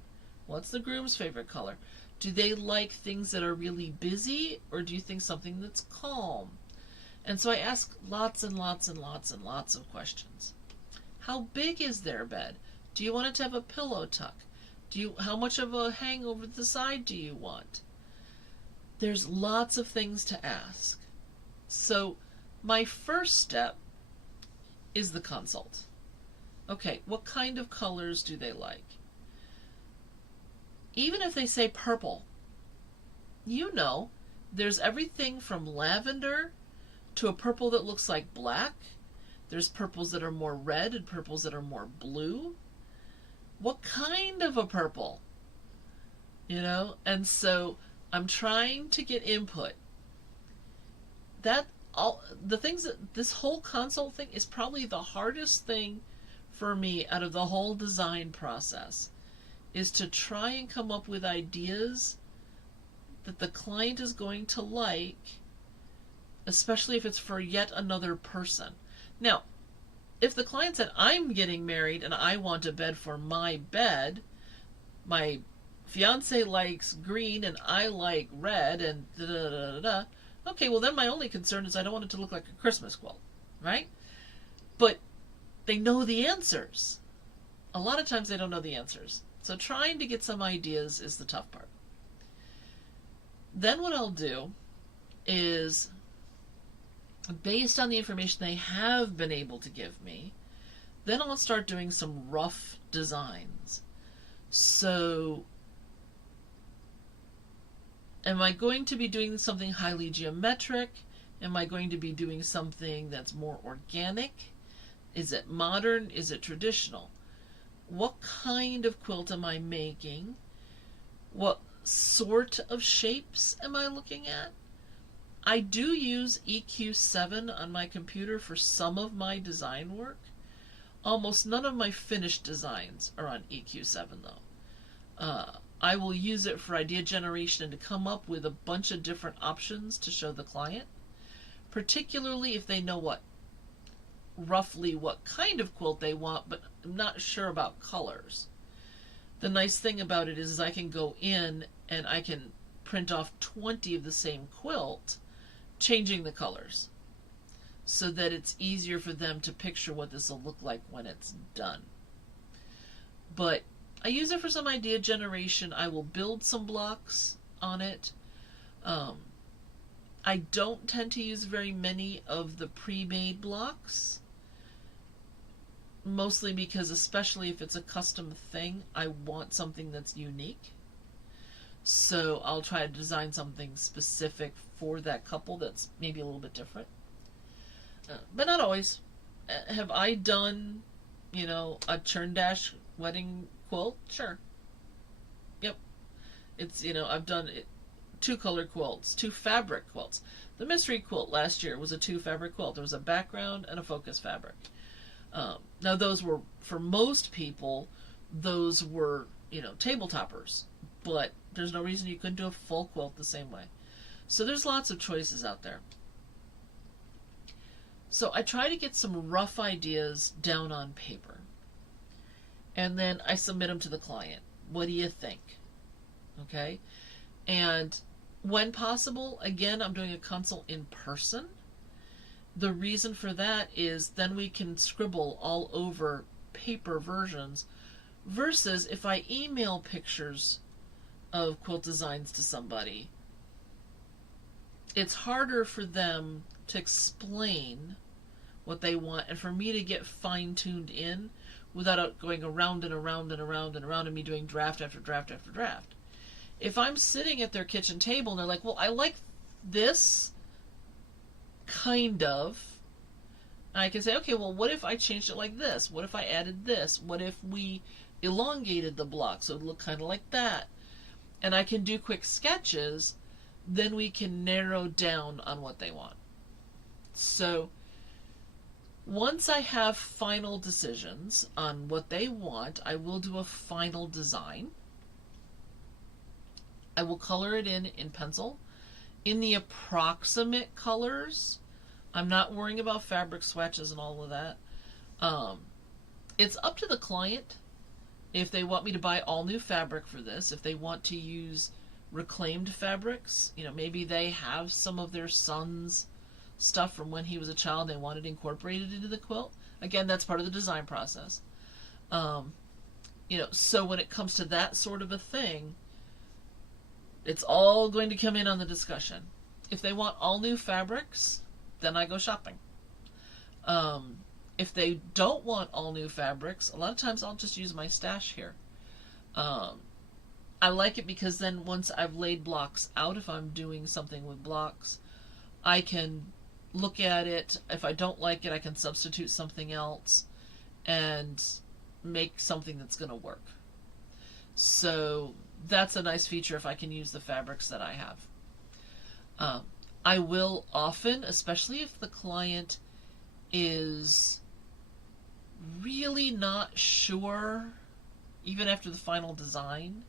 What's the groom's favorite color? Do they like things that are really busy, or do you think something that's calm? And so I ask lots and lots and lots and lots of questions. How big is their bed? Do you want it to have a pillow tuck? How much of a hang over the side do you want? There's lots of things to ask. So my first step is the consult. Okay, what kind of colors do they like? Even if they say purple, you know, there's everything from lavender to a purple that looks like black. There's purples that are more red and purples that are more blue. What kind of a purple? You know, and so I'm trying to get input. This whole consult thing is probably the hardest thing for me out of the whole design process, is to try and come up with ideas that the client is going to like, especially if it's for yet another person. Now, if the client said, I'm getting married and I want a bed for my bed, my fiance likes green and I like red and da da da da da, okay, well then my only concern is I don't want it to look like a Christmas quilt, right? But they know the answers. A lot of times they don't know the answers. So trying to get some ideas is the tough part. Then what I'll do is, based on the information they have been able to give me, then I'll start doing some rough designs. So am I going to be doing something highly geometric? Am I going to be doing something that's more organic? Is it modern? Is it traditional? What kind of quilt am I making? What sort of shapes am I looking at? I do use EQ7 on my computer for some of my design work. Almost none of my finished designs are on EQ7 though. I will use it for idea generation and to come up with a bunch of different options to show the client, particularly if they know roughly what kind of quilt they want, but I'm not sure about colors. The nice thing about it is I can go in and I can print off 20 of the same quilt, changing the colors, so that it's easier for them to picture what this will look like when it's done. But I use it for some idea generation. I will build some blocks on it. I don't tend to use very many of the pre-made blocks, mostly because, especially if it's a custom thing, I want something that's unique. So I'll try to design something specific for that couple that's maybe a little bit different. But not always. Have I done, a churn dash wedding quilt? Sure. Yep. It's, I've done 2-color quilts, 2 fabric quilts. The mystery quilt last year was a 2-fabric quilt. There was a background and a focus fabric. Now those were, for most people, those were, table toppers. But there's no reason you couldn't do a full quilt the same way. So there's lots of choices out there. So I try to get some rough ideas down on paper. And then I submit them to the client. What do you think? Okay? And when possible, again, I'm doing a consult in person. The reason for that is then we can scribble all over paper versions, versus if I email pictures of quilt designs to somebody, it's harder for them to explain what they want and for me to get fine-tuned in without it going around and around and around and around and me doing draft after draft after draft. If I'm sitting at their kitchen table and they're like, well, I like this, kind of, I can say, okay, well, what if I changed it like this? What if I added this? What if we elongated the block so it would look kind of like that? And I can do quick sketches, then we can narrow down on what they want. So once I have final decisions on what they want, I will do a final design. I will color it in pencil in the approximate colors. I'm not worrying about fabric swatches and all of that. It's up to the client if they want me to buy all new fabric for this, if they want to use reclaimed fabrics. You know, maybe they have some of their son's stuff from when he was a child and they want it incorporated into the quilt. Again, that's part of the design process. You know, so when it comes to that sort of a thing, it's all going to come in on the discussion. If they want all new fabrics, then I go shopping. If they don't want all new fabrics, a lot of times I'll just use my stash here. I like it because then once I've laid blocks out, if I'm doing something with blocks, I can look at it. If I don't like it, I can substitute something else and make something that's going to work. So that's a nice feature if I can use the fabrics that I have. I will often, especially if the client is really not sure, even after the final design,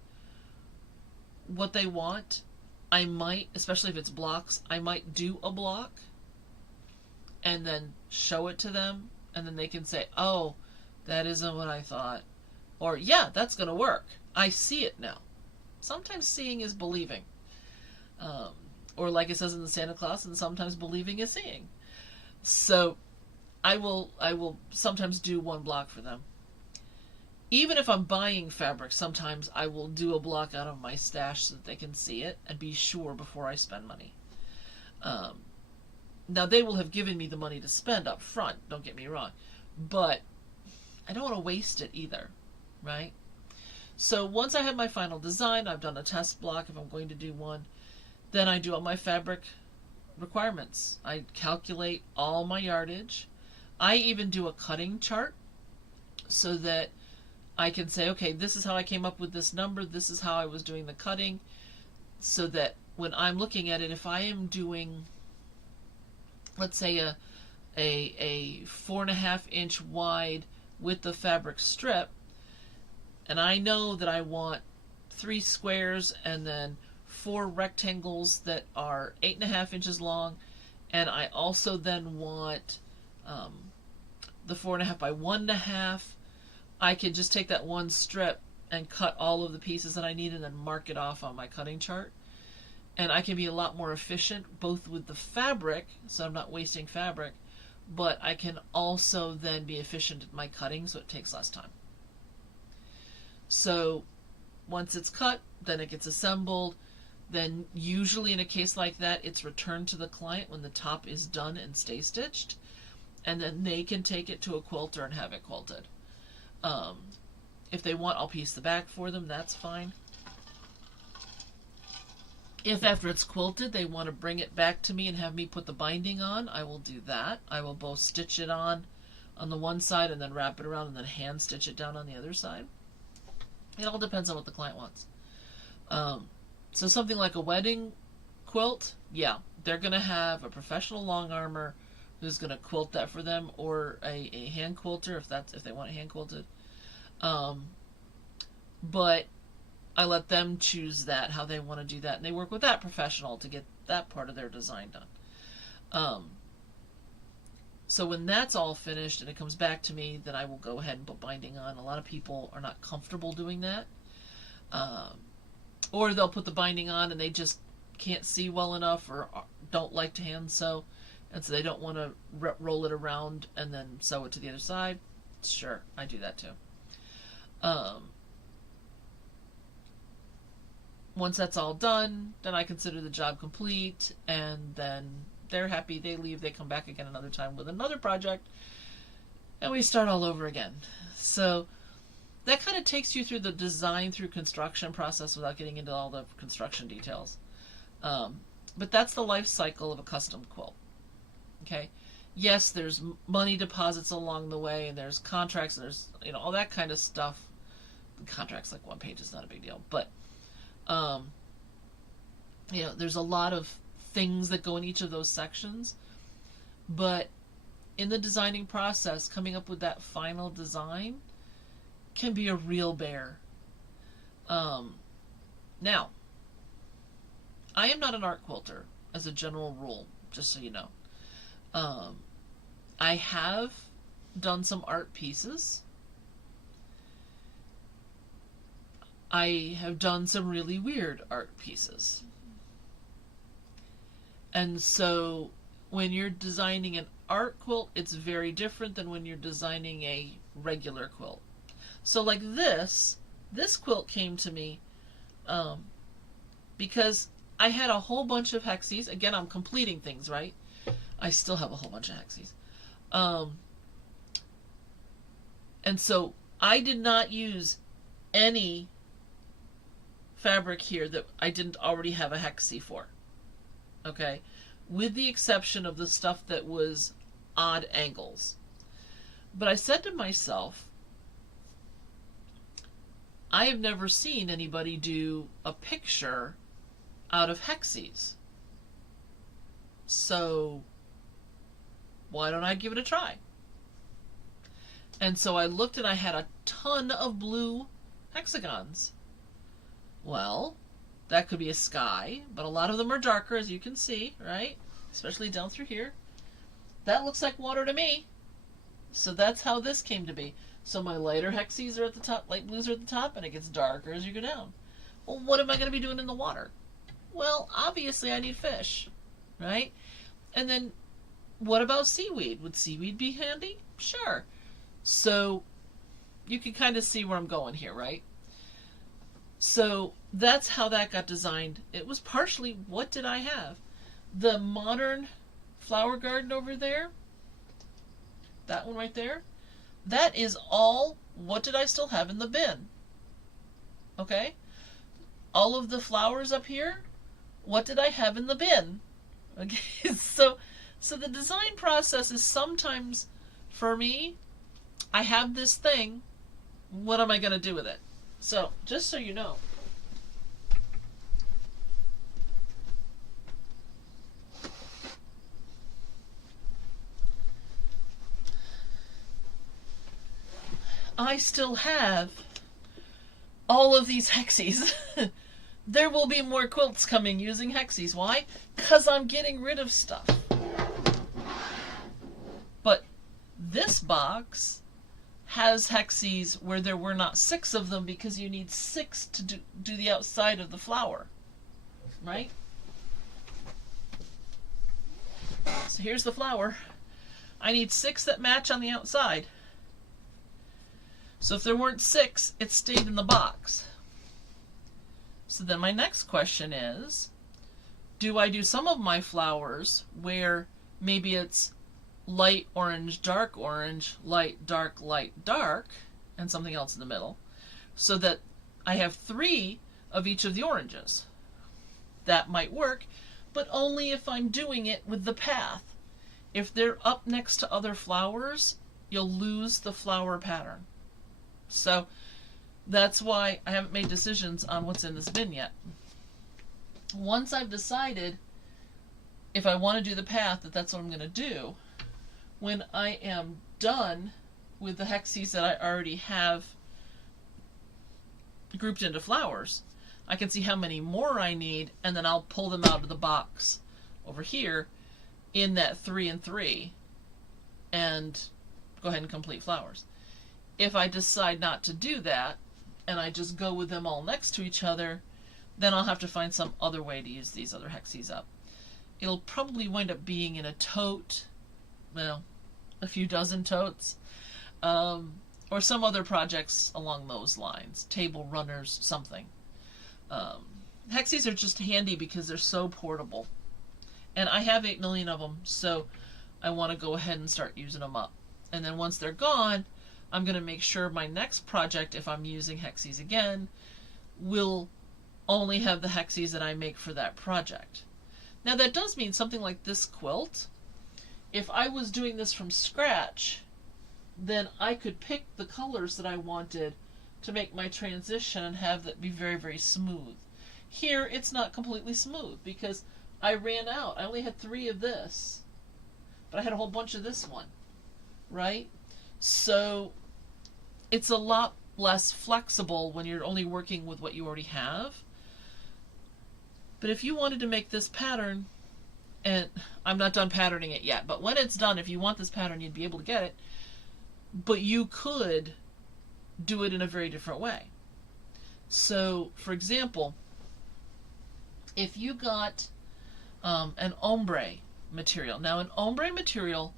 what they want, I might, especially if it's blocks, I might do a block and then show it to them, and then they can say, oh, that isn't what I thought. Or, yeah, that's going to work. I see it now. Sometimes seeing is believing. Or like it says in the Santa Claus, and sometimes believing is seeing. So I will sometimes do one block for them. Even if I'm buying fabric, sometimes I will do a block out of my stash so that they can see it and be sure before I spend money. Now, they will have given me the money to spend up front, don't get me wrong, but I don't want to waste it either, right? So once I have my final design, I've done a test block if I'm going to do one, then I do all my fabric requirements. I calculate all my yardage. I even do a cutting chart so that I can say, okay, this is how I came up with this number, this is how I was doing the cutting, so that when I'm looking at it, if I am doing, let's say, a 4.5 inch wide width of fabric strip, and I know that I want 3 squares and then 4 rectangles that are 8.5 inches long, and I also then want the 4.5 by 1.5, I can just take that one strip and cut all of the pieces that I need and then mark it off on my cutting chart. And I can be a lot more efficient both with the fabric, so I'm not wasting fabric, but I can also then be efficient at my cutting so it takes less time. So once it's cut, then it gets assembled. Then usually in a case like that, it's returned to the client when the top is done and stay stitched, and then they can take it to a quilter and have it quilted. If they want, I'll piece the back for them, that's fine. If after it's quilted they want to bring it back to me and have me put the binding on, I will do that. I will both stitch it on the one side and then wrap it around and then hand stitch it down on the other side. It all depends on what the client wants. So something like a wedding quilt, yeah, they're going to have a professional long armer who's going to quilt that for them, or a hand quilter if they want it hand quilted. But I let them choose that, how they want to do that, and they work with that professional to get that part of their design done. So when that's all finished and it comes back to me, then I will go ahead and put binding on. A lot of people are not comfortable doing that. Or they'll put the binding on and they just can't see well enough or don't like to hand sew, and so they don't want to roll it around and then sew it to the other side. Sure, I do that too. Once that's all done, then I consider the job complete, and then they're happy, they leave, they come back again another time with another project, and we start all over again. So that kind of takes you through the design through construction process without getting into all the construction details. But that's the life cycle of a custom quilt. Okay? Yes, there's money deposits along the way, and there's contracts, and there's, you know, all that kind of stuff. The contract's like 1 page, is not a big deal. But, you know, there's a lot of things that go in each of those sections. But in the designing process, coming up with that final design can be a real bear. Now, I am not an art quilter as a general rule, just so you know. I have done some art pieces. I have done some really weird art pieces. And so when you're designing an art quilt, it's very different than when you're designing a regular quilt. So like this quilt came to me because I had a whole bunch of hexes. Again, I'm completing things, right? I still have a whole bunch of hexes. And so I did not use any fabric here that I didn't already have a hexie for. Okay? With the exception of the stuff that was odd angles. But I said to myself, I have never seen anybody do a picture out of hexes. So why don't I give it a try? And so I looked and I had a ton of blue hexagons. Well, that could be a sky, but a lot of them are darker, as you can see, right? Especially down through here. That looks like water to me. So that's how this came to be. So my lighter hexes are at the top, light blues are at the top, and it gets darker as you go down. Well, what am I going to be doing in the water? Well, obviously I need fish, right? And then what about seaweed? Would seaweed be handy? Sure. So you can kind of see where I'm going here, right? So that's how that got designed. It was partially, what did I have? The modern flower garden over there, that one right there, that is all, what did I still have in the bin? Okay? All of the flowers up here, what did I have in the bin? Okay, so the design process is sometimes, for me, I have this thing, what am I going to do with it? So, just so you know, I still have all of these hexes. There will be more quilts coming using hexes. Why? Because I'm getting rid of stuff. But this box has hexes where there were not 6 of them because you need 6 to do the outside of the flower. Right? So here's the flower. I need 6 that match on the outside. So if there weren't 6, it stayed in the box. So then my next question is, do I do some of my flowers where maybe it's light orange, dark orange, light, dark, and something else in the middle, so that I have 3 of each of the oranges? That might work, but only if I'm doing it with the path. If they're up next to other flowers, you'll lose the flower pattern. So that's why I haven't made decisions on what's in this bin yet. Once I've decided if I want to do the path, that's what I'm going to do, when I am done with the hexes that I already have grouped into flowers, I can see how many more I need, and then I'll pull them out of the box over here in that 3 and 3 and go ahead and complete flowers. If I decide not to do that, and I just go with them all next to each other, then I'll have to find some other way to use these other hexes up. It'll probably wind up being in a tote, well, a few dozen totes. or some other projects along those lines, table runners, something. Hexies are just handy because they're so portable. And I have 8 million of them, so I want to go ahead and start using them up. And then once they're gone, I'm going to make sure my next project, if I'm using Hexies again, will only have the Hexies that I make for that project. Now that does mean something like this quilt, if I was doing this from scratch, then I could pick the colors that I wanted to make my transition and have that be very, very smooth. Here, it's not completely smooth because I ran out. I only had 3 of this, but I had a whole bunch of this one, right? So it's a lot less flexible when you're only working with what you already have. But if you wanted to make this pattern, and I'm not done patterning it yet, but when it's done, if you want this pattern, you'd be able to get it. But you could do it in a very different way. So, for example, if you got an ombre material. Now, an ombre material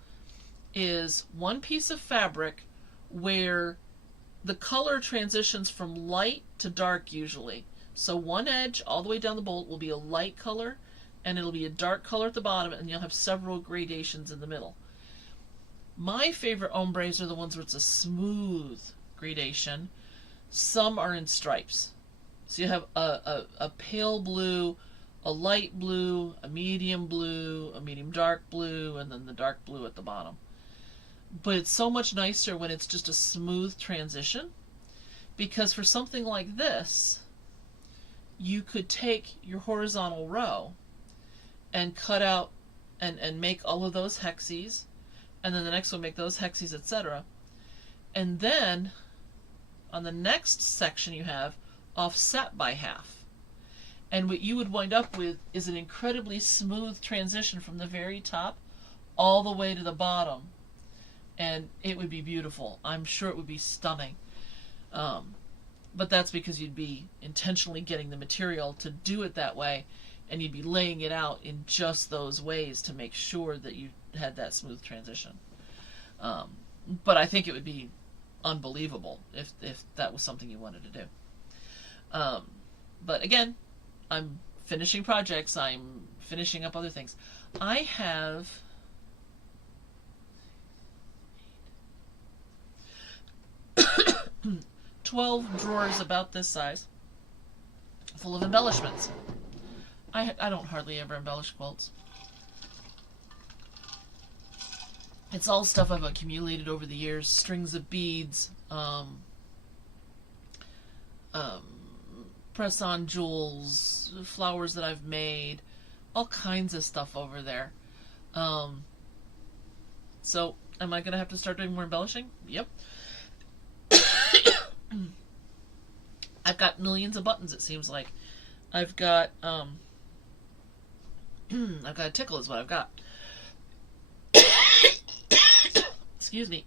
is one piece of fabric where the color transitions from light to dark usually. So one edge all the way down the bolt will be a light color, and it'll be a dark color at the bottom, and you'll have several gradations in the middle. My favorite ombres are the ones where it's a smooth gradation. Some are in stripes. So you have a pale blue, a light blue, a medium dark blue, and then the dark blue at the bottom. But it's so much nicer when it's just a smooth transition, because for something like this, you could take your horizontal row and cut out and make all of those hexies, and then the next one make those hexies, etc. And then on the next section you have offset by half. And what you would wind up with is an incredibly smooth transition from the very top all the way to the bottom. And it would be beautiful. I'm sure it would be stunning. But that's because you'd be intentionally getting the material to do it that way, and you'd be laying it out in just those ways to make sure that you had that smooth transition. But I think it would be unbelievable if that was something you wanted to do. But again, I'm finishing projects, I'm finishing up other things. I have 12 drawers about this size full of embellishments. I don't hardly ever embellish quilts. It's all stuff I've accumulated over the years, strings of beads, press-on jewels, flowers that I've made, all kinds of stuff over there. So, am I going to have to start doing more embellishing? Yep. I've got millions of buttons, it seems like. I've got, I've got a tickle is what I've got. Excuse me.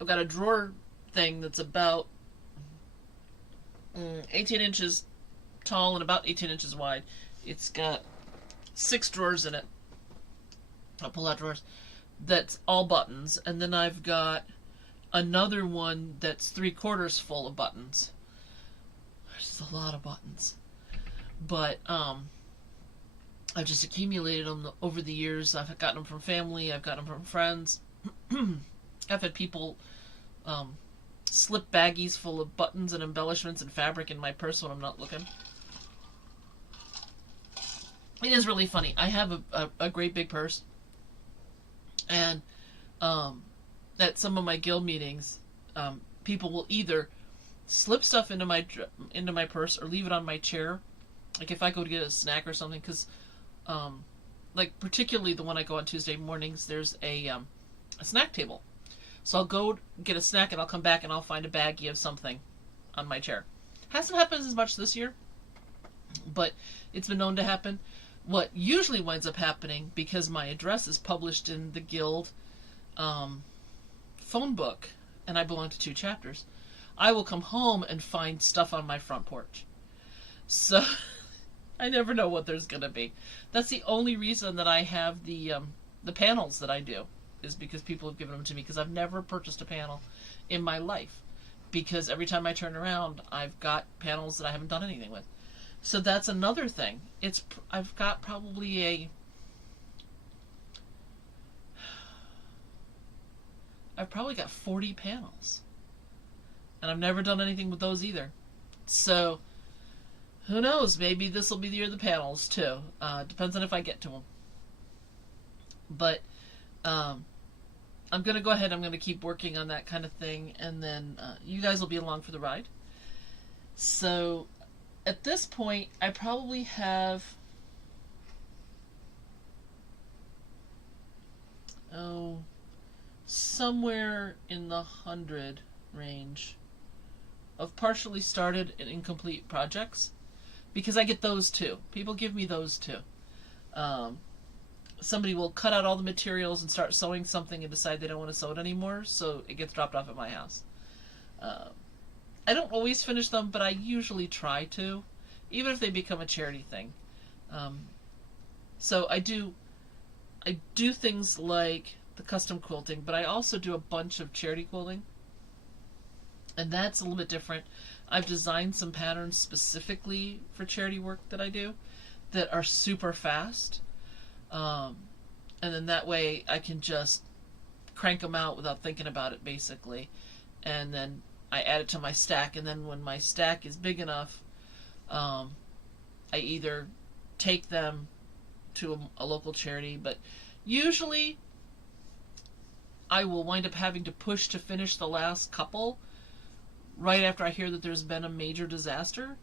I've got a drawer thing that's about 18 inches tall and about 18 inches wide. It's got 6 drawers in it. I'll pull out drawers. That's all buttons. And then I've got another one that's 3/4 full of buttons. There's a lot of buttons. But I've just accumulated them over the years. I've gotten them from family. I've gotten them from friends. I've had people slip baggies full of buttons and embellishments and fabric in my purse when I'm not looking. It is really funny. I have a great big purse, and at some of my guild meetings, people will either slip stuff into my purse or leave it on my chair. Like if I go to get a snack or something, because like particularly the one I go on Tuesday mornings, there's a snack table. So I'll go get a snack and I'll come back and I'll find a baggie of something on my chair. Hasn't happened as much this year, but it's been known to happen. What usually winds up happening, because my address is published in the guild phone book, and I belong to 2 chapters, I will come home and find stuff on my front porch. So I never know what there's going to be. That's the only reason that I have the panels that I do. is because people have given them to me, because I've never purchased a panel in my life, because every time I turn around I've got panels that I haven't done anything with. So that's another thing. I've got probably I've probably got 40 panels, and I've never done anything with those either. So who knows, maybe this will be the year of the panels too. Depends on if I get to them. But I'm going to go ahead, I'm going to keep working on that kind of thing, and then you guys will be along for the ride. So at this point, I probably have, somewhere in the 100 range of partially started and incomplete projects, because I get those too. People give me those too. Somebody will cut out all the materials and start sewing something and decide they don't want to sew it anymore, so it gets dropped off at my house. I don't always finish them, but I usually try to, even if they become a charity thing. So I do things like the custom quilting, but I also do a bunch of charity quilting, and that's a little bit different. I've designed some patterns specifically for charity work that I do that are super fast. And then that way I can just crank them out without thinking about it, basically. And then I add it to my stack, and then when my stack is big enough, I either take them to a local charity, but usually I will wind up having to push to finish the last couple right after I hear that there's been a major disaster.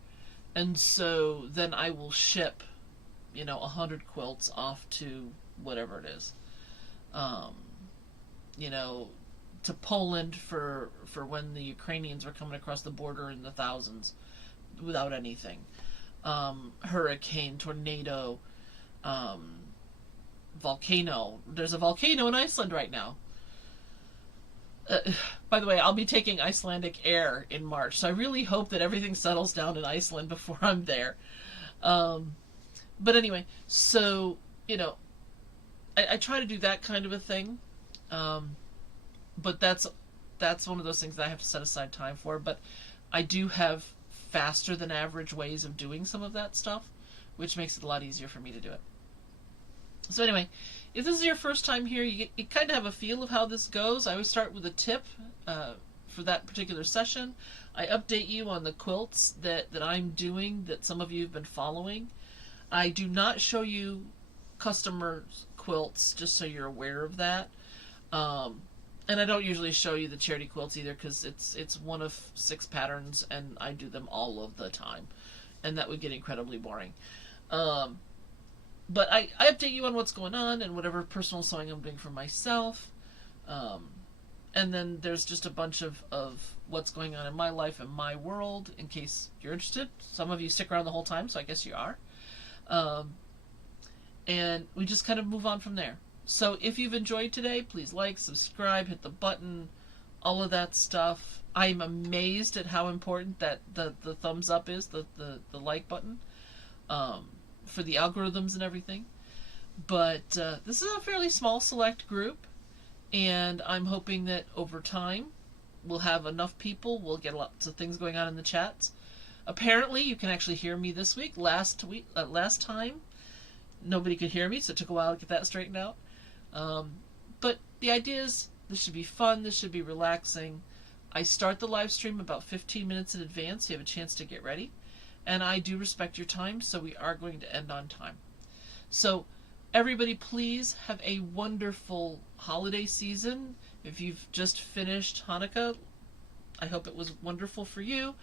And so then I will ship 100 quilts off to whatever it is, to Poland for when the Ukrainians were coming across the border in the thousands without anything. Hurricane, tornado, volcano. There's a volcano in Iceland right now. By the way, I'll be taking Icelandic air in March, so I really hope that everything settles down in Iceland before I'm there. But anyway, so, I try to do that kind of a thing. But that's one of those things that I have to set aside time for. But I do have faster than average ways of doing some of that stuff, which makes it a lot easier for me to do it. So anyway, if this is your first time here, you kind of have a feel of how this goes. I always start with a tip for that particular session. I update you on the quilts that I'm doing that some of you have been following. I do not show you customers' quilts, just so you're aware of that. And I don't usually show you the charity quilts either, because it's one of 6 patterns, and I do them all of the time, and that would get incredibly boring. But I update you on what's going on and whatever personal sewing I'm doing for myself. And then there's just a bunch of what's going on in my life and my world, in case you're interested. Some of you stick around the whole time, so I guess you are. And we just kind of move on from there. So if you've enjoyed today, please like, subscribe, hit the button, all of that stuff. I'm amazed at how important that the thumbs up is, the like button, for the algorithms and everything. But this is a fairly small select group, and I'm hoping that over time we'll have enough people, we'll get lots of things going on in the chats. Apparently you can actually hear me this week. Last time nobody could hear me, so it took a while to get that straightened out. But the idea is this should be fun, this should be relaxing. I start the live stream about 15 minutes in advance, so you have a chance to get ready. And I do respect your time, so we are going to end on time. So everybody, please have a wonderful holiday season. If you've just finished Hanukkah, I hope it was wonderful for you.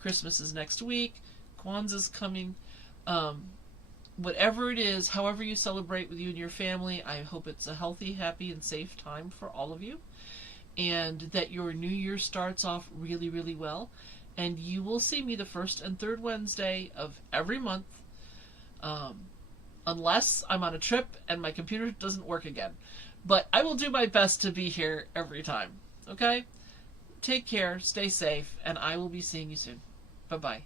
Christmas is next week. Kwanzaa's coming. Whatever it is, however you celebrate with you and your family, I hope it's a healthy, happy, and safe time for all of you. And that your new year starts off really, really well. And you will see me the first and third Wednesday of every month. Unless I'm on a trip and my computer doesn't work again. But I will do my best to be here every time. Okay? Take care, stay safe, and I will be seeing you soon. Bye-bye.